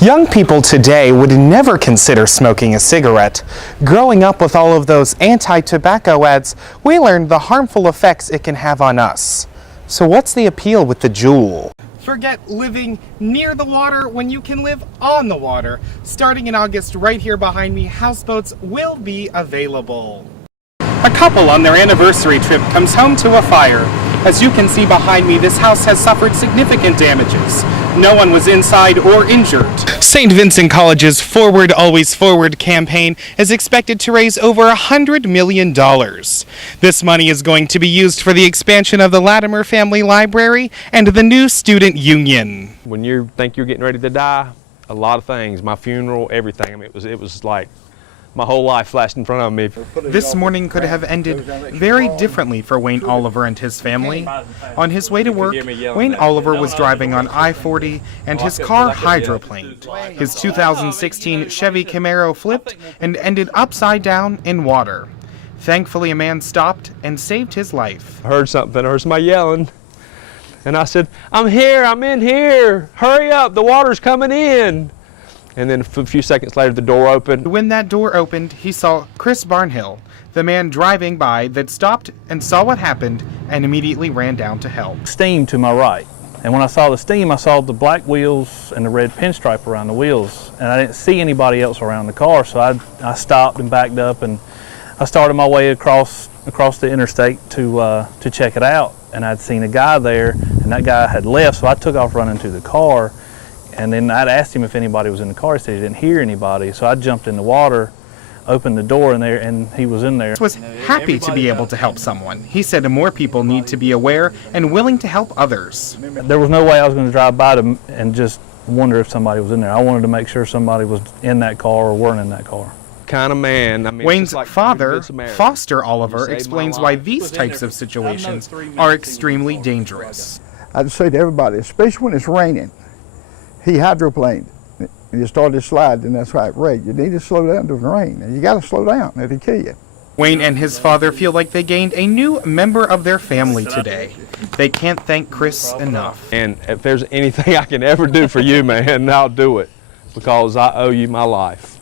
Young people today would never consider smoking a cigarette. Growing up with all of those anti-tobacco ads, we learned the harmful effects it can have on us. So what's the appeal with the Juul? Forget living near the water when you can live on the water. Starting in August, right here behind me, houseboats will be available. A couple on their anniversary trip comes home to a fire. As you can see behind me, this house has suffered significant damages. No one was inside or injured. St. Vincent College's Forward Always Forward campaign is expected to raise over $100 million. This money is going to be used for the expansion of the Latimer Family Library and the new student union. When you think you're getting ready to die, a lot of things, my funeral, everything, I mean, it was like my whole life flashed in front of me. This morning could have ended very differently for Wayne Oliver and his family. On his way to work, Wayne Oliver was driving on I-40 and his car hydroplaned. His 2016 Chevy Camaro flipped and ended upside down in water. Thankfully, a man stopped and saved his life. I heard something, I heard somebody yelling, and I said, I'm here, I'm in here, hurry up, the water's coming in. And then a few seconds later, the door opened. When that door opened, he saw Chris Barnhill, the man driving by that stopped and saw what happened and immediately ran down to help. Steam to my right. And when I saw the steam, I saw the black wheels and the red pinstripe around the wheels. And I didn't see anybody else around the car, so I stopped and backed up, and I started my way across the interstate to check it out. And I'd seen a guy there, and that guy had left, so I took off running to the car. And then I'd asked him if anybody was in the car. He said he didn't hear anybody. So I jumped in the water, opened the door in there, and he was in there. He was happy to be able to help someone. He said more people need to be aware and willing to help others. There was no way I was going to drive by them and just wonder if somebody was in there. I wanted to make sure somebody was in that car or weren't in that car. Kind of man. I mean, Wayne's father, Foster Oliver, explains why these types of situations are extremely dangerous. I'd say to everybody, especially when it's raining, he hydroplaned and you started sliding, and that's why it wrecked. You need to slow down during the rain, and you got to slow down, it'll kill you. Wayne and his father feel like they gained a new member of their family today. They can't thank Chris enough. And if there's anything I can ever do for you, man, I'll do it, because I owe you my life.